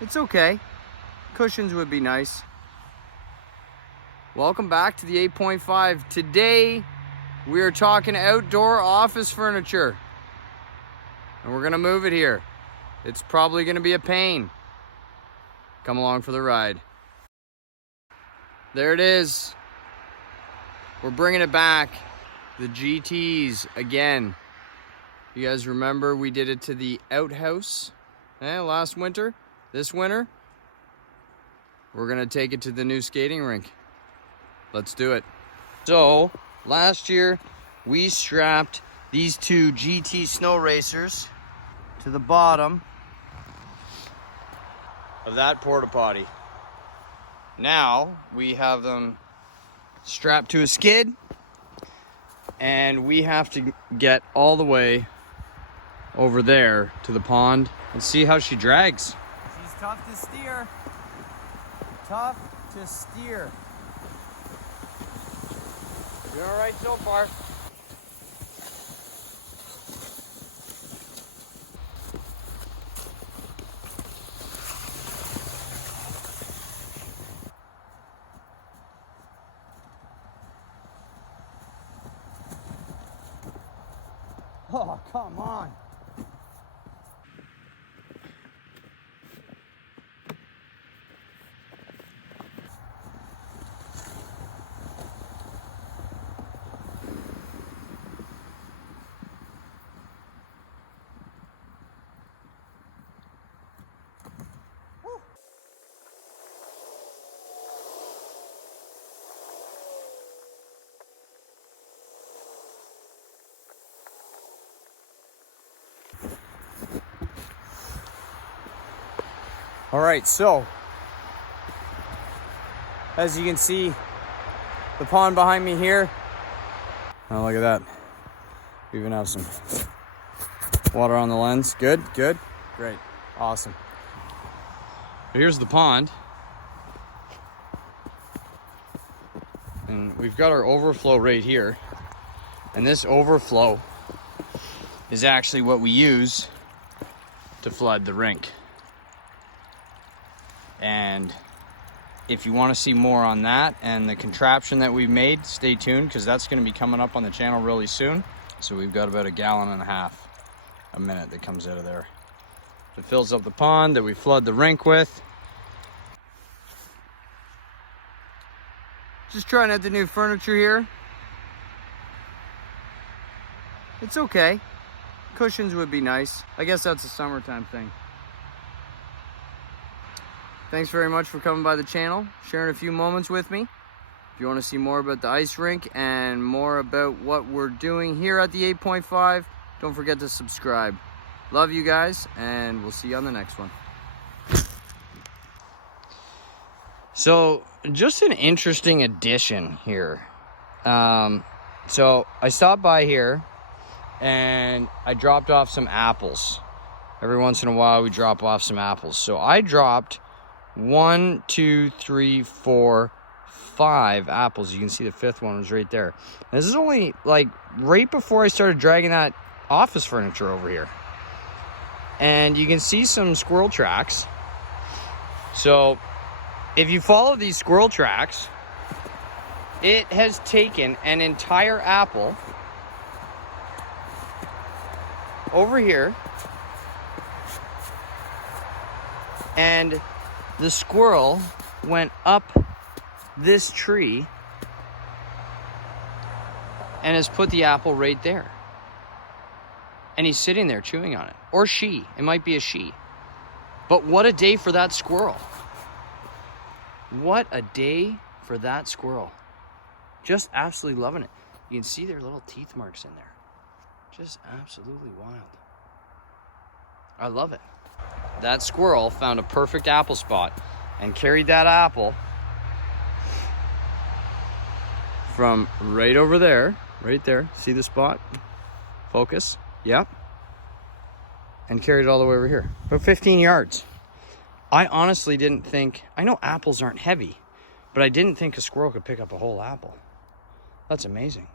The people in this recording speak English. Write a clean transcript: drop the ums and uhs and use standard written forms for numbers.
It's okay. Cushions would be nice. Welcome back to the 8.5. Today, we are talking outdoor office furniture. And we're gonna move it here. It's probably gonna be a pain. Come along for the ride. There it is. We're bringing it back. The GTs again. You guys remember we did it to the outhouse last winter? This winter, we're gonna take it to the new skating rink. Let's do it. So, last year, we strapped these two GT snow racers to the bottom of that porta potty. Now, we have them strapped to a skid, and we have to get all the way over there to the pond and see how she drags. She's tough to steer. Tough to steer. Doing all right so far. Oh, come on. All right, so as you can see, the pond behind me here. Oh, look at that. We even have some water on the lens. Good, good, great, awesome. But here's the pond. And we've got our overflow right here. And this overflow is actually what we use to flood the rink. And if you want to see more on that and the contraption that we've made, stay tuned, because that's going to be coming up on the channel really soon. So we've got about 1.5 gallons a minute that comes out of there. It fills up the pond that we flood the rink with. Just trying out the new furniture here. It's okay. Cushions would be nice. I guess that's a summertime thing. Thanks very much for coming by the channel, sharing a few moments with me. If you want to see more about the ice rink and more about what we're doing here at the 8.5, don't forget to subscribe. Love you guys, and we'll see you on the next one. So, just an interesting addition here. So, I stopped by here, and I dropped off some apples. Every once in a while, we drop off some apples. So, I dropped 1, 2, 3, 4, 5 apples. You can see the 5th one was right there. This is only like right before I started dragging that office furniture over here. And you can see some squirrel tracks. So if you follow these squirrel tracks, it has taken an entire apple over here, and the squirrel went up this tree and has put the apple right there. And he's sitting there chewing on it. Or she. It might be a she. But what a day for that squirrel. What a day for that squirrel. Just absolutely loving it. You can see their little teeth marks in there. Just absolutely wild. I love it. That squirrel found a perfect apple spot and carried that apple from right over there, right there. See the spot? Focus. Yep. And carried it all the way over here. About 15 yards. I honestly didn't think, I know apples aren't heavy, but I didn't think a squirrel could pick up a whole apple. That's amazing.